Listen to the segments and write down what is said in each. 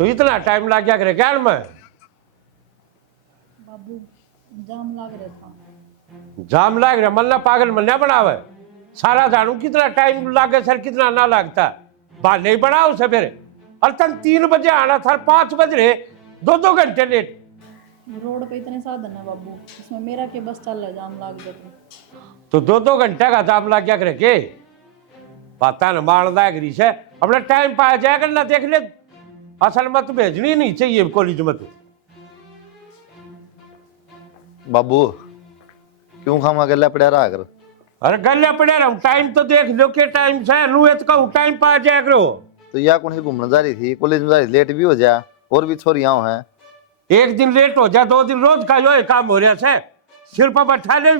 तो इतना टाइम लग गया करे क्या में? बाबू जाम लाग रहा था। जाम लाग रहा मल्ला पागल मल्ला बनावे सारा जानू कितना टाइम लागे सर कितना ना लगता बात नहीं बनाओ से फिर और तन 3 बजे आना था 5 बज रहे 2 घंटे लेट। रोड पे इतने साधन है बाबू, इसमें मेरा के बस चल रहा जाम लाग जाती। तो 2 घंटे का जाम लग गया करे के पता न मारदा गरी से अपना टाइम पाया जाएगा ना देख ले असल में तो भेजनी नहीं चाहिए कॉलेज में तो। बाबू क्यों खामा गल्ला पड़ा रहा कर। अरे गले पड़े रहा टाइम तो देख लो के टाइम से लूएत का टाइम पाया जाए करो। तो या कौन सी घूमने जा रही थी कॉलेज में जा रही थी, लेट भी हो जा और भी छोरियां हैं। एक दिन लेट हो जा 2 दिन रोज का यो काम हो रहा है सिर पर बैठा ले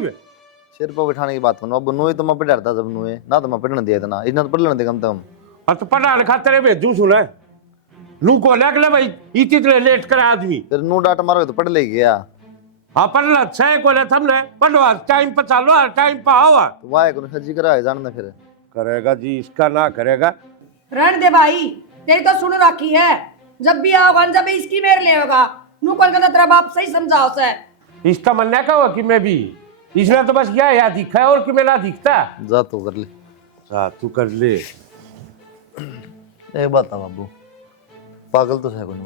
सिर पर बैठाने की बात करो। अब नुए तो मैं पढ़ा था जब नुए ना तो मैं पढ़ने दिया इतना इतना तो पढ़ लेने दे कम से कम। और तो पढ़ाने खातिर भेजू सुने लू को लग ले भाई इतने लेट कर आदमी फिर नू डांट मारोगे तो पढ़ ले गया। हाँ पढ़ना छह को ले थमने पढ़वा टाइम पर चालो टाइम पर आओ तो वाह कौन सज्जी करा जानना फिर करेगा जी इसका ना करेगा। रहने दे भाई, तेरी तो सुन रखी है। जब भी आओगा जब भी इसकी मेर ले होगा नू कौन कहता तेरा बाप सही समझाओ से। इसका मन नहीं कहो कि मैं भी इसने तो बस यह दिखा है और कि मैं ना दिखता जा तू कर ले। जा तू कर ले। एक बात है बाबू पागल तो है कोई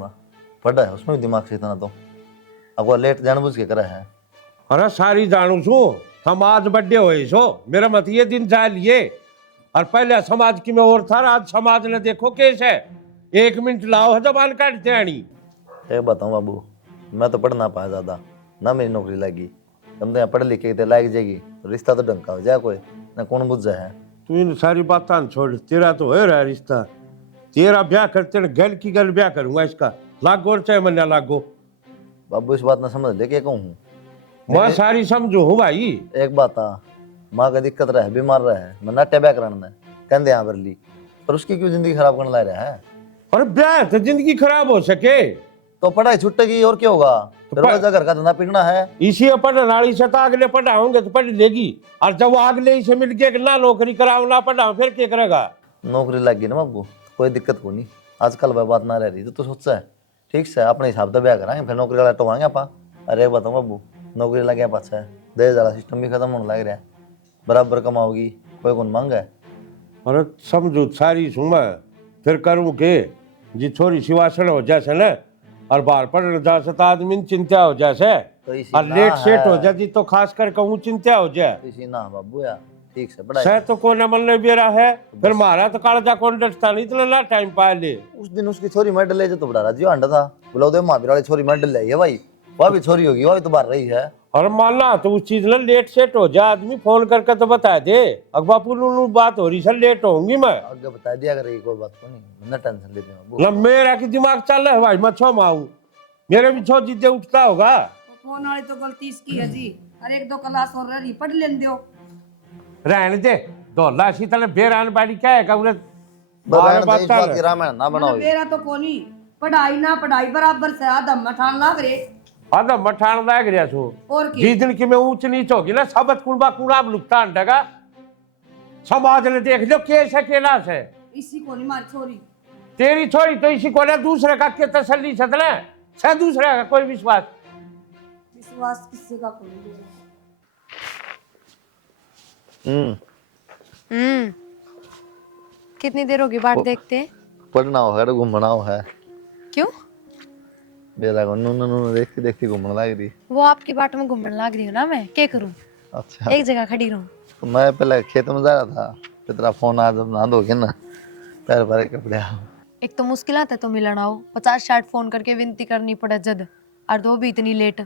पढ़ा है उसमें भी दिमाग से इतना तो अब लेट जानबूझ के करा है। अरे सारी जानू छू हम आज बर्थडे हुए सो मेरा मत ये दिन जा लिए और पहले समाज की मैं और था आज समाज ने देखो कैसे 1 मिनट लाओ है जबान काटते आनी। एक बताऊँ बाबू मैं तो पढ़ ना पाया ज़्यादा ना मेरी नौकरी लगी कम तो यहाँ पढ़ लिख के लायक जाएगी तो रिश्ता तो ढंग का हो जाए कोई ना कौन बुझ जाए। तू इन सारी बातें छोड़ तेरा तो हो रहा है रिश्ता तेरा ब्याह करते न गल की गल ब्याह करूंगा इसका लागो और चाहे मन लागो। बाबू इस बात ना समझ ले क्या कहूँ मैं सारी समझू हूँ भाई। एक बात आ माँ का दिक्कत रहा है बीमार रहा है मैं नाट्य ब्याह कराना कहते यहाँ पर ली पर उसकी क्यों जिंदगी खराब करने ला रहा है। और ब्याह तो जिंदगी खराब हो सके तो पढ़ाई छुट्टेगी और क्या होगा फिर रोजा घर का धंधा पिटना है। इसी पढ़ नाली से तो अगले पढ़ाओगे तो पढ़ लेगी और जब वो अगले से मिल गया कि ना नौकरी कराओ ना पढ़ाओ फिर क्या करेगा। नौकरी लग गई ना बाबू कोई दिक्कत को नहीं आजकल वह बात ना रह रही तो सोचा है ठीक से अपने हिसाब से ब्याह कराएंगे फिर नौकरी वाला टोवाएंगे आप। अरे बताओ बाबू नौकरी लग गया पाछा है दहेज वाला सिस्टम भी खत्म होने लग रहा है बराबर कमाओगी कोई कौन मांग है। अरे समझो सारी सुमा फिर करूँ के जी थोड़ी सिवासन हो जैसे न और बाहर पढ़ने जा तो आदमी चिंता हो जैसे तो इसी और ना लेट सेट है। हो जाती तो खास कर कहूँ चिंता हो जाए इसी ना बाबू यार ठीक से पढ़ाई सह तो कोने मन ने बेरा है फिर मारा तो कालजा कौन डटता नहीं इतना ना टाइम पाए ले। उस दिन उसकी छोरी मेडल ले जो तो बड़ा राजी अंडा था बोला उधर महावीर वाली छोरी मेडल ले है भाई वह भी छोरी होगी वह भी तो बाहर रही है। और मानना तो उस चीज ना लेट सेट हो जाए आदमी फोन करके तो बता दे अब बापू लू बात हो रही सर लेट होंगी मैं आगे बता दिया करेगी कोई बात को नहीं ना टेंशन लेते हैं ना मेरा की दिमाग चल रहा है भाई मैं छो माऊ मेरे भी छो जिद्दे उठता होगा। फोन वाली तो गलती इसकी है जी। अरे 1-2 क्लास और रही पढ़ लेने दो रहने दे दौला शीतल बेरान बाड़ी क्या है कबरे रामायण ना बनाओ मेरा तो कोनी पढ़ाई ना पढ़ाई बराबर से आधा मठान लाग रे आधा मठान लाग रहा छो और की जिस दिन की मैं ऊंच नीच होगी ना सबत कुड़बा कुड़ा लुकता अंडगा समाज ने देख लो कैसे केला से इसी कोनी मारी छोरी तेरी छोरी तो इसी को दूसरे का के तसल्ली सतले से दूसरे का कोई विश्वास किससे का कोनी। कितनी देर होगी बाट देखते पढ़ना हो है घूमना हो है क्यों बेला को नून नून देखती देखती घूमने लग रही वो आपकी बाट में घूमने लग रही हूँ ना मैं क्या करूँ अच्छा एक जगह खड़ी रहूँ। तो मैं पहले खेत में जा रहा था फिर तेरा फोन आ जब नहा धोके ना पैर भरे कपड़े एक तो मुश्किल आता है तो मिलना हो 50-60 फोन करके विनती करनी पड़े जद और दो भी इतनी लेट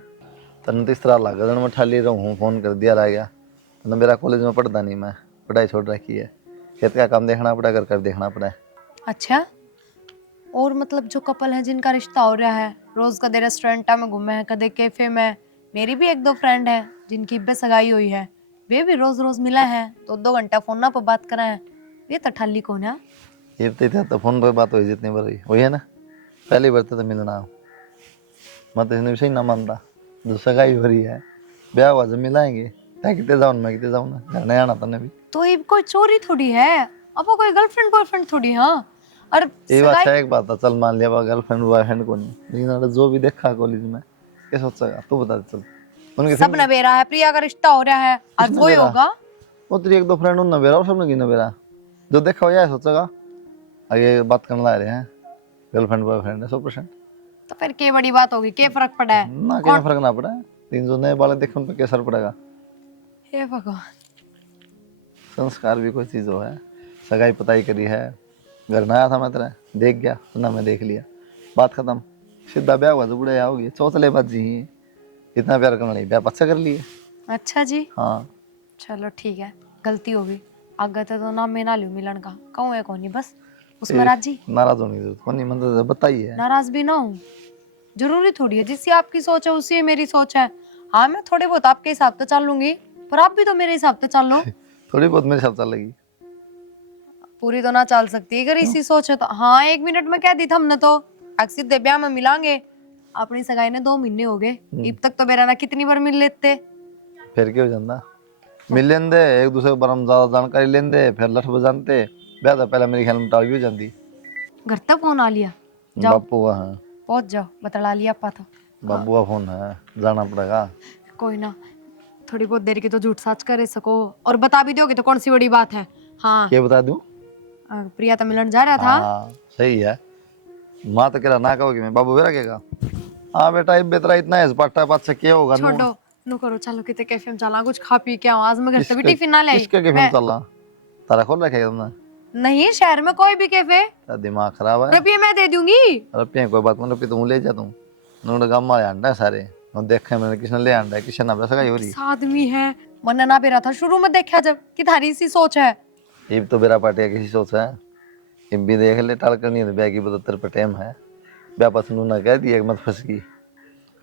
तन तो इस तरह लगा मैं ठाली रहूँ फोन कर दिया रह गया तो मेरा कॉलेज में पढ़ता नहीं मैं पढ़ाई छोड़ रखी है खेत का काम देखना पड़ा घर कर देखना पड़ा है। अच्छा और मतलब जो कपल है जिनका रिश्ता हो रहा है रोज कदे रेस्टोरेंटा में घूमे हैं कदे कैफे में मेरी भी 1-2 फ्रेंड है जिनकी इब्बे सगाई हुई है वे भी रोज रोज मिला है तो 2 घंटा फोन ना पर बात करा है ये तो ठाली कौन है। ये तो फोन पर बात हुई जितनी बार हुई वही है ना पहली बार तो मिलना मैं तो इसने विषय ना मानता जो सगाई हो रही है ब्याह हुआ जब मिलाएंगे क्या कितने जाऊँ मैं कितने जाऊँ ना घर नहीं आना था भी तो ये कोई चोरी थोड़ी है अब वो कोई गर्लफ्रेंड बॉयफ्रेंड थोड़ी हाँ और ये बात सगाई है, एक बात है, चल मान लिया गर्लफ्रेंड बॉयफ्रेंड को नहीं, लेकिन अगर जो भी देखा कॉलेज में क्या सोचेगा तू बता दे। चल उनके सब नवेरा है, प्रिया का रिश्ता हो रहा है, आज किसने वही नवेरा? होगा। वो तेरी एक दो फ्रेंड उन नवेरा और सबने की नवेरा, जो देखा हो यह सोचेगा। आगे बात करने ला रहे हैं गर्लफ्रेंड बॉयफ्रेंड है 100%। तो फिर क्या बड़ी बात होगी, क्या फर्क पड़ा है? ना क्या फर्क ना पड़ा, लेकिन जो नए वाले देखे उन पर क्या असर पड़ेगा। हे भगवान। संस्कार भी कोई चीज हो है। सगाई पताई करी है, घर में आया था मैं तेरा, देख गया ना, मैं देख लिया, बात खत्म, सीधा ब्याह हुआ तो बुढ़े होगी, चौथले बाजी ही इतना प्यार करना नहीं, ब्याह अच्छा कर लिए। अच्छा जी, हाँ चलो ठीक है, गलती होगी। आगे तो ना मैं ना लूं मिलन का, कहूँ है कौन नहीं, बस उसमें राजी। नाराज होने की जरूरत को नहीं, मतलब तो बताइए। नाराज भी ना हूँ, जरूरी थोड़ी है जिससे आपकी सोच है उसी मेरी सोच है। हाँ मैं थोड़े बहुत आपके हिसाब से चल लूंगी, पर आप भी तो मेरे हिसाब से चल लो। थोड़ी बहुत मेरे साथ चल लगी। पूरी तो ना चल सकती अगर इसी सोच है तो। हाँ 1 मिनट में कह दी था हमने तो, सीधे ब्याह में मिलांगे। अपनी सगाई ने 2 महीने हो गए, अब तक तो मेरा ना कितनी बार मिल लेते। फिर क्या हो जाता, मिल लेंदे एक दूसरे के बारे में ज्यादा जानकारी लेंदे, फिर लठ बजानते, ब्याह तो पहले मेरे ख्याल में टाल भी हो जाती। घर तक फोन आ लिया, जाओ बापू का है, पहुंच जाओ, बतला लिया पा तो। बाबू का फोन है, जाना पड़ेगा। कोई ना, थोड़ी बहुत देर की तो झूठ सच कर सको, और बता भी दोगे तो कौन सी बड़ी बात है। हाँ क्या बता दूं? प्रिया तो मिलन जा रहा था। हाँ सही है, माँ तो कह रहा ना कहोगे, मैं बाबू वेरा कहेगा हाँ बेटा इब बेतरा इतना है पाटा पात से क्या होगा। छोड़ो नो करो, चलो कितने कैफे में चला, कुछ खा पी के आओ। आज मैं घर से भी किसके- टिफिन ना ले आई। किसके कैफे में चल रहा, तारा खोल रखेगा तुमने? नहीं शहर में कोई भी कैफे, तेरा दिमाग खराब है। रुपये मैं दे दूंगी। रुपये कोई बात नहीं, रुपये तुम ले जा, तुम उन्होंने गाँव में आंडा है सारे, और देखे मैंने किसने ले आंडा है, किसने ना सगाई हो रही। आदमी है मन ना बेरा था शुरू में देखा जब कि थारी सी सोच है। इब तो बेरा पार्टी किसी सोच है, इब भी देख ले टाल करनी है, ब्याह की 72 पे टाइम है, ब्याह पसंद ना कह दिया मत फंस गई।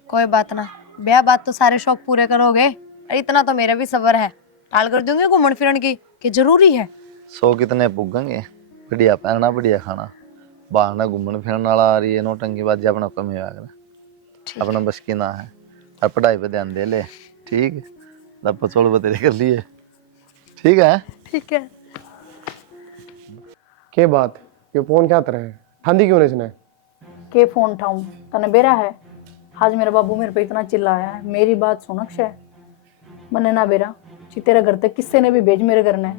कोई बात ना, ब्याह बात तो सारे शौक पूरे करोगे, और इतना तो मेरा भी सबर है, टाल कर दूंगी घूमन फिरन की कि जरूरी है। 100 कितने पुगेंगे, बढ़िया पहनना बढ़िया खाना, बाहर ना घूमने फिरने वाला आ रही है नौटंकी बाजी अपना कम ही आकर अपना बस की ना है, और पढ़ाई पे ध्यान दे ले, ठीक है? तब पचोड़ बतेरे कर लिए, ठीक है? ठीक है। के बात ये फोन क्या तरह है, ठंडी क्यों नहीं इसने? के फोन उठाऊं, तने बेरा है। आज मेरा बाबू मेरे पे इतना चिल्लाया है, मेरी बात सुन अक्षय, मने ना बेरा ची तेरे घर तक किससे ने भी भेज मेरे घर ने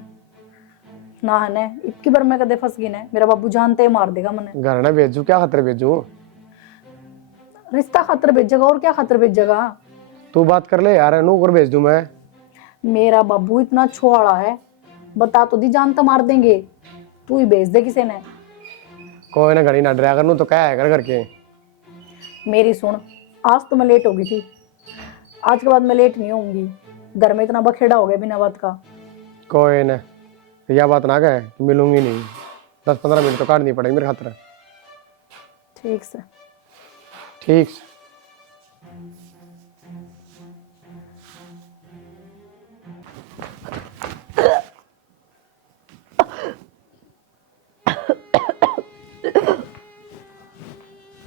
ना है ने इतनी बार मैं कदे फंस गई ने, मेरा बाबू जानते ही मार देगा मने। घर ना भेजू, क्या खतरे भेजू? रिश्ता खातर भेजेगा और क्या खातर भेजेगा? तू बात कर ले यार, नू कर भेज दूं मैं? मेरा बाबू इतना छोड़ा है, बता तो दी, जान तो मार देंगे, तू ही भेज दे किसी ने। कोई ना घड़ी ना डरा कर, नू तो क्या है कर करके। मेरी सुन, आज तो मैं लेट हो गई थी, आज के बाद मैं लेट नहीं होंगी। घर में इतना बखेड़ा हो गया बिना बात का। कोई ना, यह बात ना कहे कि मिलूंगी नहीं, 10-15 मिनट तो काटनी पड़ेगी मेरे खातिर। ठीक से। ठीक से।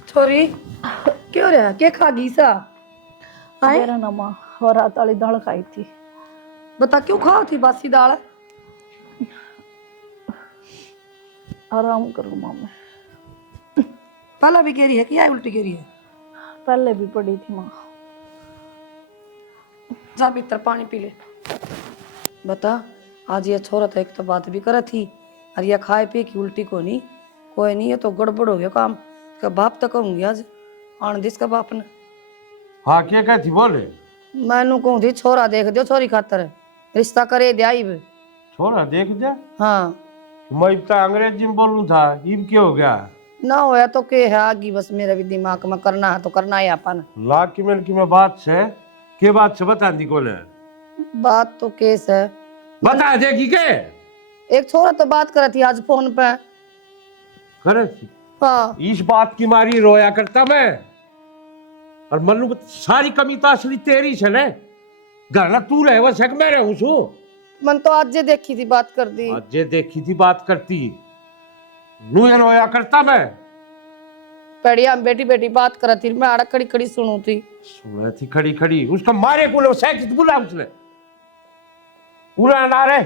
छोरी क्यों हो रहा है, क्या खा गई सा? आए मेरा नमा और रात वाली दाल खाई थी। बता क्यों खाओ थी बासी दाल? आराम करूँ माँ मैं, पहला भी कह रही है कि या उल्टी कह रही है? पहले भी पड़ी थी माँ। जा भीतर पानी पी ले। बता आज ये छोरा था, एक तो बात भी करा थी, और ये खाए पी की उल्टी को नहीं, कोई नहीं, ये तो गड़बड़ हो गया काम। इसका बाप तक कहूंगी आज, आन दिस का बाप ने। हाँ क्या कहती बोले? मैनू कहूँ थी छोरा देख दो, छोरी खातर रिश्ता करे दिया इब। छोरा देख दे, हाँ मैं इब तक अंग्रेजी में बोलूं था, इब क्या हो गया? ना होया तो के है आगी, बस मेरे भी दिमाग में करना है तो करना है अपन। लाख की मैं बात से के बात से बता दी कोले, बात तो केस है, बता देगी के? एक छोरा तो बात करा थी आज फोन पे। करे थी? हाँ इस बात की मारी रोया करता मैं, और मनु सारी कमी तो असली तेरी से ने, घर ना तू रहे वो सक मैं रहूं सू। मन तो आज जे देखी थी बात कर दी। आज जे देखी थी बात करती, नू ये रोया करता मैं। बढ़िया बेटी बेटी बात करा थी, मैं आड़ा खड़ी खड़ी सुनू थी। सुना थी खड़ी खड़ी, उसका मारे को सैकित बुला उसने पूरा ना रहे।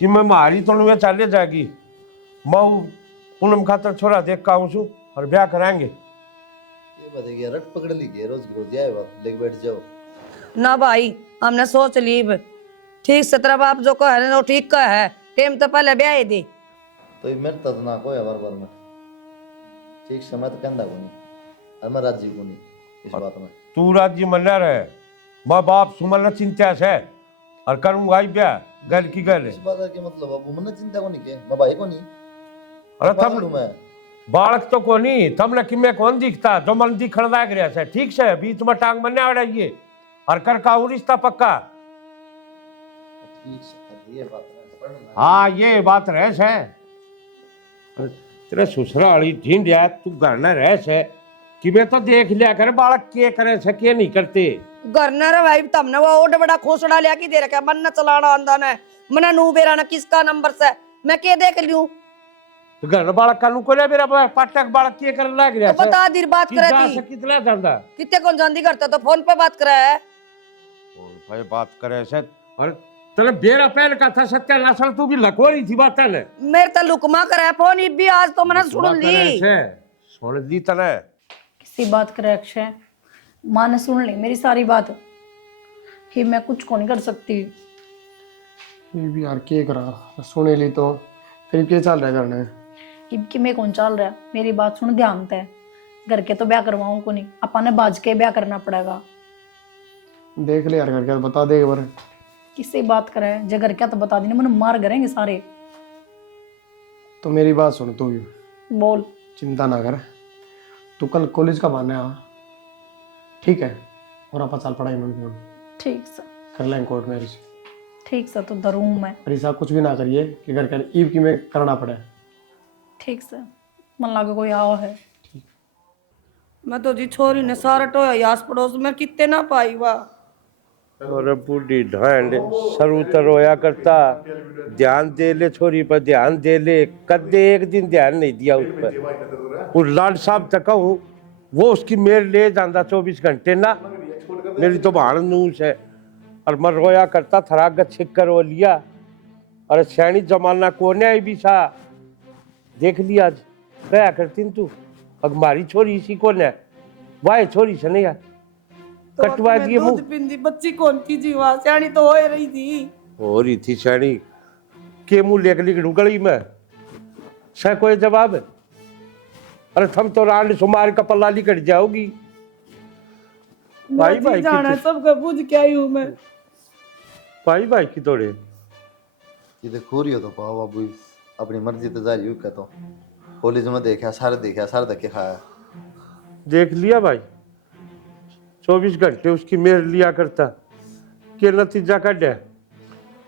कि मैं मारी तो वे चाले जाएगी मैं पूनम खातर छोरा देख का आऊँ और ब्याह कराएंगे। ये बताइए रट पकड़ लीजिए रोज की रोज आए बात लेके बैठ जाओ। ना भाई हमने सोच ली ठीक से तेरा बाप जो कह रहे वो ठीक का है टेम तो पहले ब्याह ही दे। तो ये मेरे तक ना कोई बार बार में ठीक समय तो कहता को नहीं और मैं राजी को नहीं इस बात में। तू राज्य मन रहे माँ बाप सुमन चिंता से और करूंगा ही ब्याह गल की गल है। इस बात का मतलब अब मैंने चिंता को नहीं किया मैं भाई को नहीं अरे पागल हूं मैं। बालक तो को नहीं थमने किमे कौन दिखता जो मन दिखण लाग रहा है ठीक से बीच में टांग बनने आ रही है और कर का रिश्ता पक्का। ठीक है ये बात है। हाँ ये बात रह से तेरे ससुराली ढींड है तू घर न रह से कि मैं तो देख लिया कर बालक के करे से के नहीं करते घर न रे भाई तुमने वो ओड बड़ा खोसड़ा लिया की दे रखा मन न चलाना आंदा ने मना नू बेरा न किसका नंबर से मैं के देख लियूं तो घर बालक का नु को ले मेरा पाटक बालक के कर लाग रहा तो बता देर बात करे थी कितना जांदा कितने कौन जानती करता तो फोन पे बात करे है और भाई बात करे से और तेरे बेरा पहन का था सत्या नसल तू भी लकोरी थी बात ने मेरे तो लुकमा करे फोन भी आज तो मैंने सुन ली सुन ली तने किसी बात करे अक्षय माँ ने सुन ली मेरी सारी बात कि मैं कुछ को नहीं कर सकती। ये भी यार के करा सुने ली तो फिर क्या चल रहा है करने इनकी मैं कौन चल रहा मेरी बात सुन ध्यान से घर के तो ब्याह करवाऊं को नहीं अपन ने बाज के ब्याह करना पड़ेगा। देख ले यार करके बता दे एक बार किससे बात करे जगर क्या तो बता देने मैंने मार करेंगे सारे। तो मेरी बात सुन तू भी बोल। चिंता ना कर तू कल कॉलेज का बहाने आ ठीक है और आप चल पढ़ाई में ठीक से कर लेंगे कोर्ट मैरिज ठीक से तो धरूं मैं। पर ऐसा कुछ भी ना करिए कि घर कर ईब की में करना पड़े। ठीक से मन लगे कोई आओ है मैं तो जी छोरी ने सारा टोया यास पड़ोस में कितने ना पाई वाह और बूढ़ी ढांड सरू तो रोया करता ध्यान दे ले छोरी पर ध्यान दे ले कदे एक दिन ध्यान नहीं दिया उस पर। और लाड साहब तक कहूँ वो उसकी मेर ले जाता 24 घंटे ना मेरी तो भाण नूस है और मैं रोया करता थरा छिक कर वो लिया और सैनी जमाना कोने आई भी सा देख लिया आज क्या करती तू अब हमारी छोरी इसी को ने वाह छोरी से नहीं यार कटवा दिए मुंह पिंदी बच्ची कौन की जीवा सियानी तो हो रही थी हो रही थी सैनी के मुंह लेकर लिख गली में सह कोई जवाब अरे थम तो रांड सुमार का पल्ला लिकट जाओगी भाई भाई जाना सबका बुझ क्या ही हूं मैं भाई भाई की तोड़े ये देखो रही हो तो पाओ बाबू अपनी मर्जी तो जारी हो क्या तो कॉलेज में देखा सारे धक्के खाया देख लिया भाई 24 घंटे उसकी मेर लिया करता के नतीजा काटा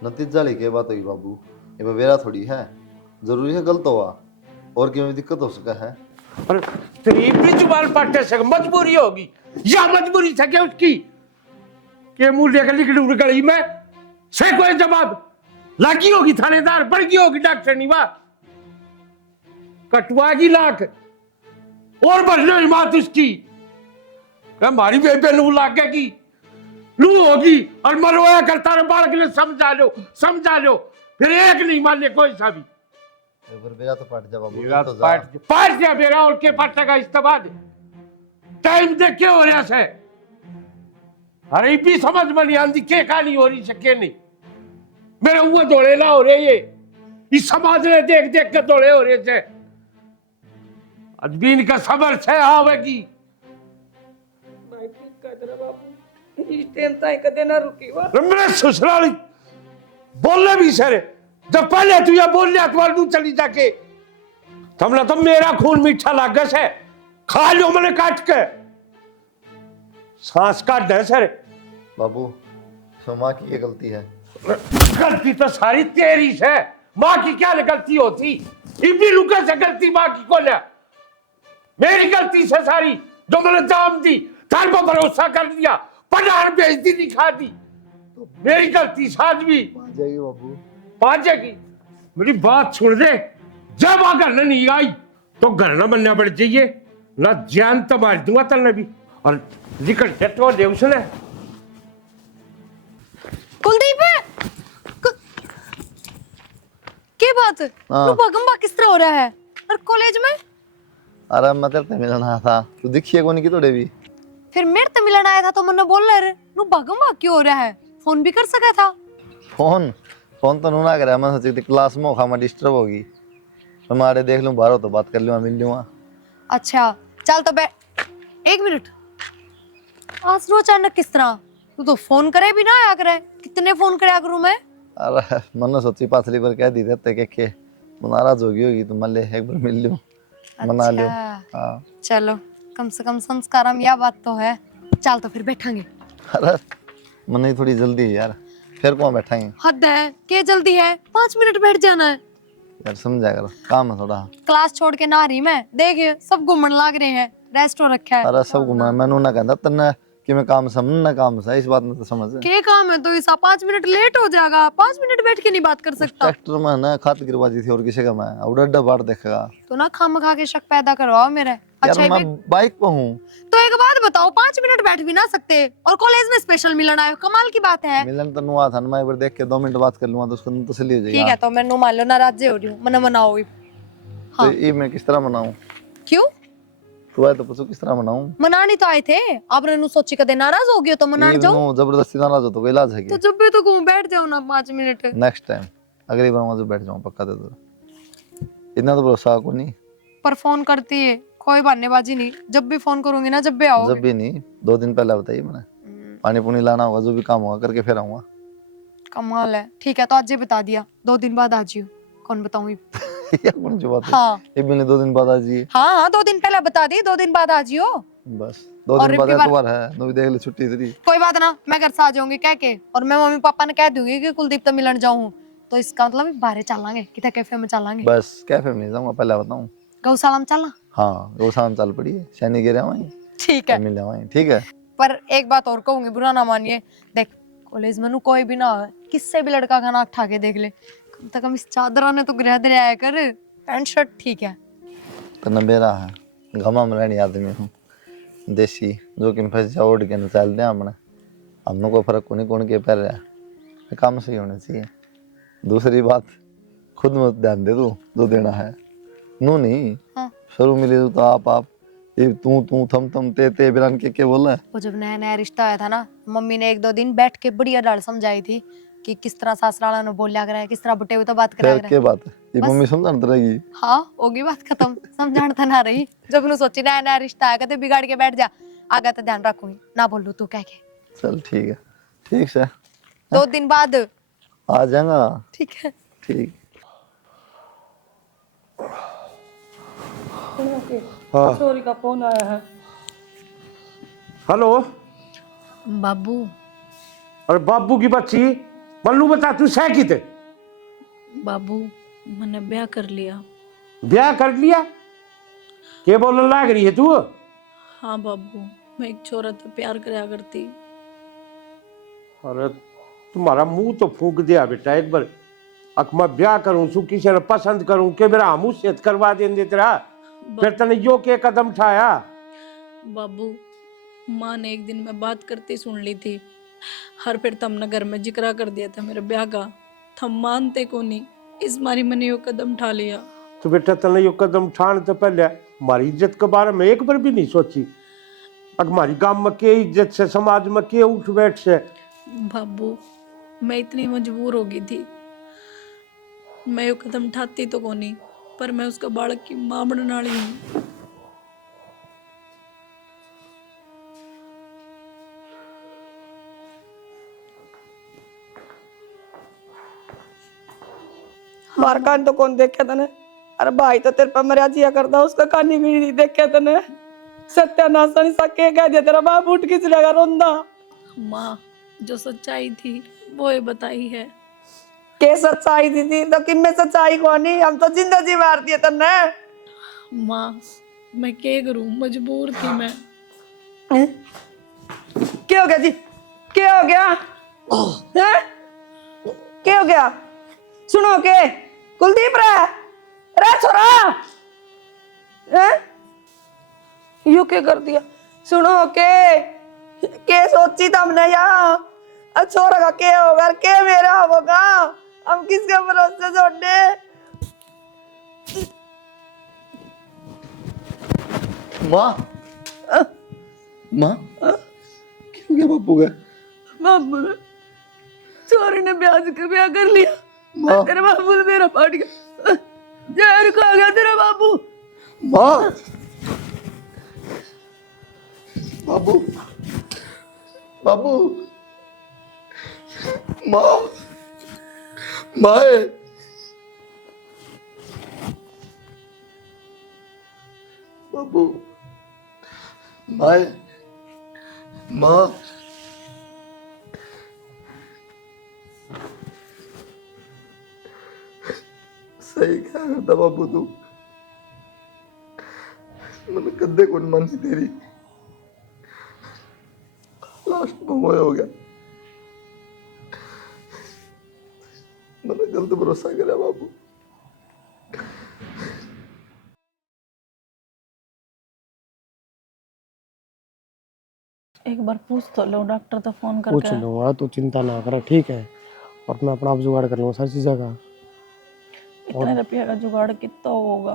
नतीजा लिखे बात हुई बाबू ये बेरा थोड़ी है जरूरी है गलत हुआ और क्यों दिक्कत हो सका है। और तेरी भी जुबान पाटे से मजबूरी होगी या मजबूरी था क्या उसकी के मुंह लेकर निकल गई में से कोई जवाब लागी होगी थानेदार बढ़ गई होगी डॉक्टर निवा कटवागी लाख और बढ़ने हिम्मत उसकी हमारी बेबे लू लागेगी लू होगी और मरवाया करता रहे बालक ने समझा लो फिर एक नहीं मान ले कोई सा भी बेरा तो पाट जा बाबू तो पाट जा बेरा और के पाटेगा इस्तेमाल टाइम देख के हो रहा है अरे भी समझ में नहीं आती के कहानी हो रही सके नहीं मेरे हुए दौड़े ना हो रहे ये इस समाज ने देख देख के दौड़े हो रहे थे अजबीन का सबर है आवेगी इस टाइम ताई कदे ना रुकी वा मेरे ससुराली बोलने भी सरे जब पहले तू ये बोल लिया तुम्हारे तू चली जाके तुमने तो मेरा खून मीठा लागा से खा लो मैंने काट के सांस काट दे सर बाबू तो माँ की ये गलती है। गलती तो सारी तेरी है माँ की क्या गलती होती इतनी रुके से गलती माँ की को ले मेरी गलती से सारी जो मैंने दाम दी थार पर भरोसा कर दिया पनार बेइज्जती दिखा दी तो मेरी गलती साज भी जाएगी बाबू पाँच जाएगी मेरी बात सुन दे जब आ घर नहीं आई तो घर न बनना पड़ चाहिए ना जान तो मार दूंगा तलने भी और निकल तो दे उसने कुलदीप के बात हाँ। नु भगम किस तरह हो रहा है और कॉलेज में अरे मैं तेरे से मिलना आया था, तू दिखिए कौन की तोड़े भी। फिर मेरे तो मिलन आया था तो मैंने बोल रहा नु भगम क्यों हो रहा है फोन भी कर सका था फोन फोन तो नूना करे, मैं सोची थी क्लास में खामा डिस्टर्ब होगी, हमारे देख लूं बाहर हो तो बात कर लूंगा, मिल लूंगा। अच्छा चल तो बैठ 1 मिनट आज रो अचानक किस तरह तू तो फोन करे भी ना आया करे कितने फोन करे करूं मैं अरे मैंने सोची पाथरी पर कह दी थे के नाराज होगी तो मान ले एक बार मिल लूं, मना लियो। अच्छा हाँ। चलो कम से कम संस्कार हम यह बात तो है चल तो फिर बैठेंगे अरे मन थोड़ी जल्दी है यार, फिर कौन बैठाएंगे हद है क्या जल्दी है 5 मिनट बैठ जाना है यार, समझा करो काम है थोड़ा। क्लास छोड़ के ना रही मैं देखिए सब घूमने लाग रहे हैं रेस्ट हो रखा है अरे सब घुमा मैंने ना कहता तन्ने कि मैं काम समझ ना काम सा, इस बात में तो समझ है। क्या काम है तो ऐसा 5 मिनट लेट हो जाएगा 5 मिनट बैठ के नहीं बात कर सकता ट्रैक्टर में ना खाद गिरवाजी थी और किसी का मैं और डड्डा बाढ़ देखेगा तो ना खाम खा के शक पैदा करवाओ मेरे अच्छा यार, ये मैं बाइक पे हूँ। तो एक बात बताओ 5 मिनट बैठ भी ना सकते और कॉलेज में स्पेशल मिलन आए कमाल की बात है मिलन तो नुआ था ना, मैं एक बार देख के 2 मिनट बात कर लूंगा तो उसको तसल्ली हो ठीक जाएगी। है तो मैं मान लो नाराज हो रही हूँ मना मनाओ तो ये मैं किस तरह मनाऊं, क्यों तू आए तो पूछो किस तरह मनाऊं। मनानी तो आए थे आपने नु सोची कदे नाराज हो गए तो मनाने जाओ जबरदस्ती नाराज हो तो कोई इलाज है तो जब भी तो कहूं बैठ जाओ ना 5 मिनट नेक्स्ट टाइम अगली बार वहां बैठ जाऊं पक्का दे दो, इतना तो भरोसा को नहीं। पर फोन करती है कोई बहानेबाजी नहीं जब भी फोन करूंगी ना जब भी आओ जब भी नहीं, 2 दिन पहले बताइए मैंने, पानी पुनी लाना होगा जो भी काम होगा करके फिर आऊंगा। कमाल है ठीक है तो आज ही बता दिया 2 दिन बाद आ जियो कौन बताऊं ये कौन सी बात है, हाँ ये भी 2 दिन बाद आ जाइए। हाँ हाँ 2 दिन पहले बता दी 2 दिन बाद आ जियो बस 2 और दिन बाद रिप्पी एतवार है, नो भी देख ले छुट्टी तेरी। कोई बात ना मैं घर से आ जाऊंगी कह के और मैं मम्मी पापा ने कह दूंगी कि कुलदीप तो मिलन जाऊं तो इसका मतलब बाहर चलांगे किधर कैफे में चलांगे बस कैफे में नहीं जाऊंगा, पहले बताऊं। गौशाला में चलना हाँ गौशाला चल पड़ी है, सैनी गिरे वहीं ठीक है मिल जाऊंगा, ठीक है। पर एक बात और कहूंगी बुरा ना मानिए देख कॉलेज में नु कोई भी ना हो किससे भी लड़का का नाक ठा के देख ले कम से कम इस चादरा ने तो गृह दे आया कर पैंट शर्ट ठीक है तो नबेरा है, घमा में रहनी आदमी हूँ, देसी जो कि फंस जा उड़ के न चल दे हमने, हमने कोई फर्क को नहीं कौन के पैर रहा है, काम सही होना चाहिए। दूसरी बात खुद में ध्यान दे तू जो देना है, नू नहीं हाँ। शुरू मिले तो आप ये तू थम ते बिरान के बोल रहा है। वो जब नया नया रिश्ता आया था ना मम्मी ने 1-2 दिन बैठ के बढ़िया डाल समझाई थी कि किस तरह ससुराला ने बोलिया करा है किस तरह बटे हुए तो बात करा फिर क्या बात है, ये बस। मम्मी समझाती रहेगी। हाँ होगी बात खत्म समझाना ना रही जब नु सोची नया नया रिश्ता आया कहते बिगाड़ के बैठ जा आगे तो ध्यान रखूंगी ना बोलू तू कह के चल ठीक है, ठीक से 2 दिन बाद आ जाएगा, ठीक है ठीक। हाँ चोरी का फोन आया है। हेलो बाबू अरे बाबू की बच्ची मल्लू बता तू सह की थे बाबू मैंने ब्याह कर लिया। ब्याह कर लिया के बोलने लाग रही है तू हाँ बाबू मैं एक छोरा तो प्यार कराया करती। अरे तुम्हारा मुंह तो फूक दिया बेटा एक बार अक मैं ब्याह करूं सु किसी ने पसंद करूं के मेरा हमू सेत करवा देंगे तेरा फिर तने यो के कदम उठाया। बाबू माँ ने एक दिन मैं बात करती सुन ली थी हर फिर तमने घर में जिक्रा कर दिया था मेरे ब्याह का, थम मानते को नहीं इस मारी मैंने यो कदम उठा लिया। तो बेटा तने यो कदम उठाने तो पहले हमारी इज्जत के बारे में एक बार भी नहीं सोची, अग हमारी गांव में के इज्जत से समाज में के उठ बैठ से। बाबू मैं इतनी मजबूर हो गई थी, मैं यो कदम उठाती तो को नहीं पर मैं उसका बालक की मां बनने वाली हूँ। मार कान तो कौन देखे तने, अरे भाई तो तेरे पर मरिया जिया करता उसका कानी भी नहीं देखे तने। सत्यानाश नहीं सके कह दिया तेरा बाप उठ के चलेगा रोंदा। माँ जो सच्चाई थी वो ये बताई है। के सच्चाई थी तो किन में सच्चाई कोनी, हम तो जिंदगी मार दिए तने। माँ मैं क्या करूं मजबूर थी मैं। क्या हो गया जी, क्या हो गया हैं? क्या हो गया सुनो के कुलदीप रे छोरा हैं? यू क्या कर दिया सुनो के सोची तुमने यहाँ छोरा का क्या होगा के मेरा होगा, हम किसके भरोसे छोड़ने माँ माँ क्यों गया बापू का? बाबू ने चोरी ने ब्याज के ब्याह कर लिया। माँ तेरे बाबू ने मेरा फाड़ गया, जहर खा गया तेरा बाबू। माँ बाबू बाबू माँ माँ बाबू माँ माँ सही क्या करता बाबू तू? मैंने कद्दे कौन मानी तेरी, लास्ट में वो हो गया। मैंने गलत भरोसा करा बाबू। एक बार पूछ तो लो, डॉक्टर तो फोन पूछ करके। लूंगा, तू चिंता ना कर, ठीक है? और मैं अपना आप जुगाड़ कर लूँगा हर चीज़ का। इतने रुपया का जुगाड़ कितना होगा?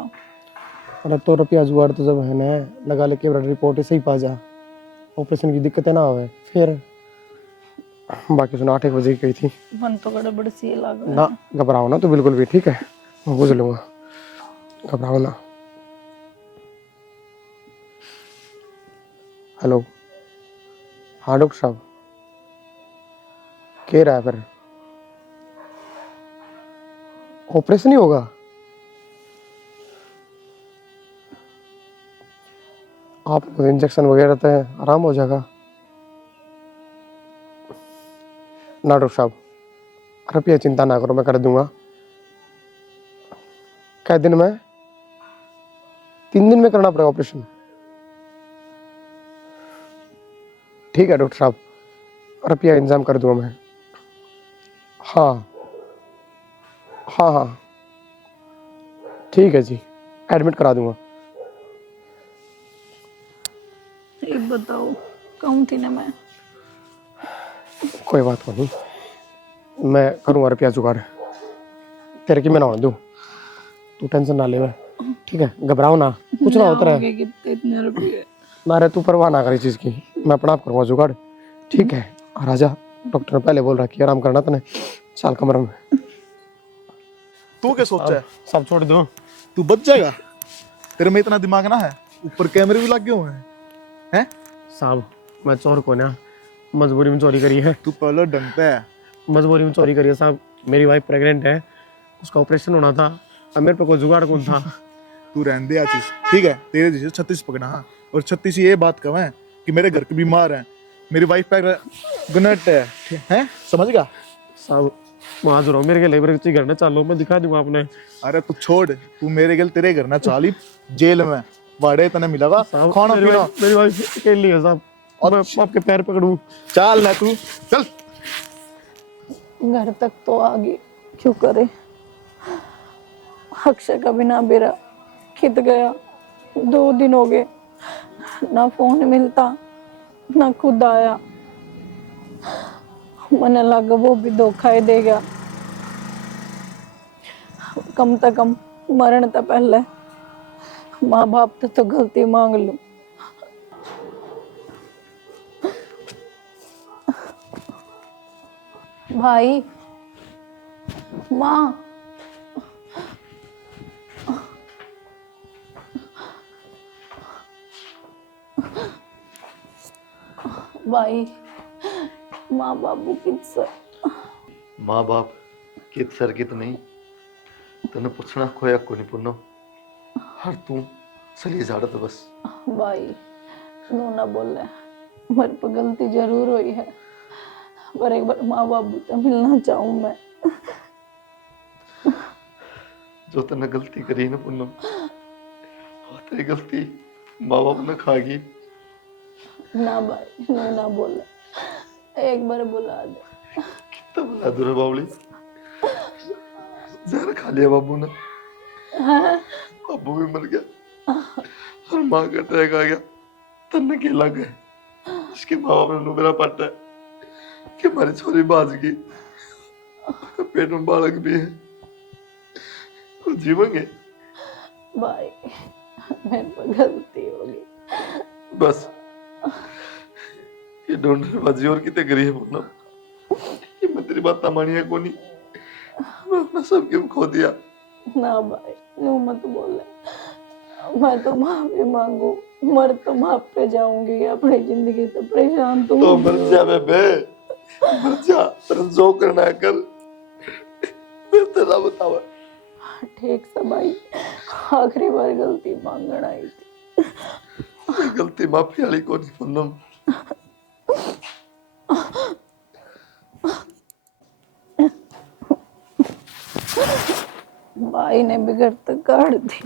अरे तो रुपया जुगाड़ तो जब है ना, लगा लेके रिपोर्ट सही पा जा, ऑपरेशन की दिक्कतें ना हो फिर। बाकी सुना 8 बजे की गई थी मन तो गड़बड़ सी लग रहा ना। है। घबराओ ना तो बिल्कुल भी, ठीक है? मैं बुझ लूंगा, घबराओ ना। हेलो, हाँ डॉक्टर साहब, कह रहा है फिर ऑपरेशन ही होगा? आप इंजेक्शन वगैरह तो है, आराम हो जाएगा ना डॉक्टर साहब? रुपया चिंता ना करो, मैं कर दूंगा। कै दिन में? 3 दिन में करना पड़ेगा ऑपरेशन? ठीक है डॉक्टर साहब, रुपया इंतजाम कर दूंगा मैं। हाँ हाँ हाँ ठीक है जी, एडमिट करा दूंगा। ये बताओ, कहूँ थी ना मैं। कोई बात नहीं, मैं करूँगा रुपया जुगाड़, तेरे की मैं ना होने दूँ, तू टेंशन ना ले। मैं ठीक है, घबराओ ना, कुछ ना होता रहे। लाओगे कितने इतने रुपये? ना रे, तू परवाह ना कर इस चीज़ की, मैं अपना आप करूँगा जुगाड़, ठीक है? और आजा, डॉक्टर ने पहले बोल रहा कि आराम करना तने, चल कमरे में। तू क्या सोचा है? सब छोड़ दो। तू बच जाएगा? तेरे में इतना दिमाग ना है? ऊपर कैमरे भी लगे हुए हैं। साहब मैं चोर को ना मजबूरी में चोरी करी है। तू पहले डंगता है। मजबूरी में चोरी करी है साहब, मेरी वाइफ प्रेग्नेंट है, उसका ऑपरेशन होना था, अब मेरे पे कोई जुगाड़ कौन था? तू रहने दे चीज, ठीक है? तेरे जैसे 36 पकड़ा। हाँ, और 36 ये बात कब है कि मेरे घर के बीमार हैं, मेरी वाइफ प्रेग्नेंट है, समझ गया? साहब वहाँ रहो, मेरे के लेबर घर ना चालो, मैं दिखा दूंगा आपने। अरे तू छोड़, तू मेरे गल तेरे घर ना चाली जेल में वाड़े तने मिलेगा साहब खाना पीना। मेरी वाइफ अकेली है साहब, मैं आपके पैर पकड़ूं? चल ना तू चल। घर तक तो आ गई, क्यों करे? अक्षय का बिना बेरा खित गया, 2 दिन हो गए, ना फोन मिलता ना खुद आया। मैंने लगा वो भी धोखा ही देगा, कम से कम मरण तो पहले माँ बाप तो गलती मांग लूं। भाई, माँ, भाई, माँ बाबू किस माँ बाप कित सर कित नहीं, तने पूछना खोया को नहीं पुनो, हर तू चली झाड़ तो बस। भाई नो ना बोले, मेरे पर गलती जरूर हुई है, पर एक बार माँ बाबू से मिलना चाहूँ मैं। जो तने गलती करी ना पुनो, वो तेरी गलती माँ बाप ने खागी। ना भाई, नो ना बोले, एक बार बुला दे। कितना बुला दूर बावली, जहर खा लिया बाबू ने, बाबू भी मर गया और माँ का अटैक आ गया, तन्ने के लग गए। इसके माँ बाप ने मेरा पट्टा है कि हमारी छोरी बाज गई, पेट में बालक भी है, वो जीवेंगे। भाई मेरे पर गलती होगी, बस ये ढूंढने बाजी और कितने गरीब हो ना, ये मैं तेरी बात मानी है कोनी, मैं अपना सब क्यों खो दिया। ना भाई, यूं मत बोले। मैं तो माफी मांगू, मर तो माफ पे जाऊंगी, अपनी जिंदगी से परेशान तो तो हूँ। मर जा बेबे, मर जा, पर जो करना है कर, मैं तेरा बतावा। ठीक से भाई, आखिरी बार गलती मांगण आई थी। गलती माफी वाली कोनी पूनम। भाई ने बिगड़ तो काट दी।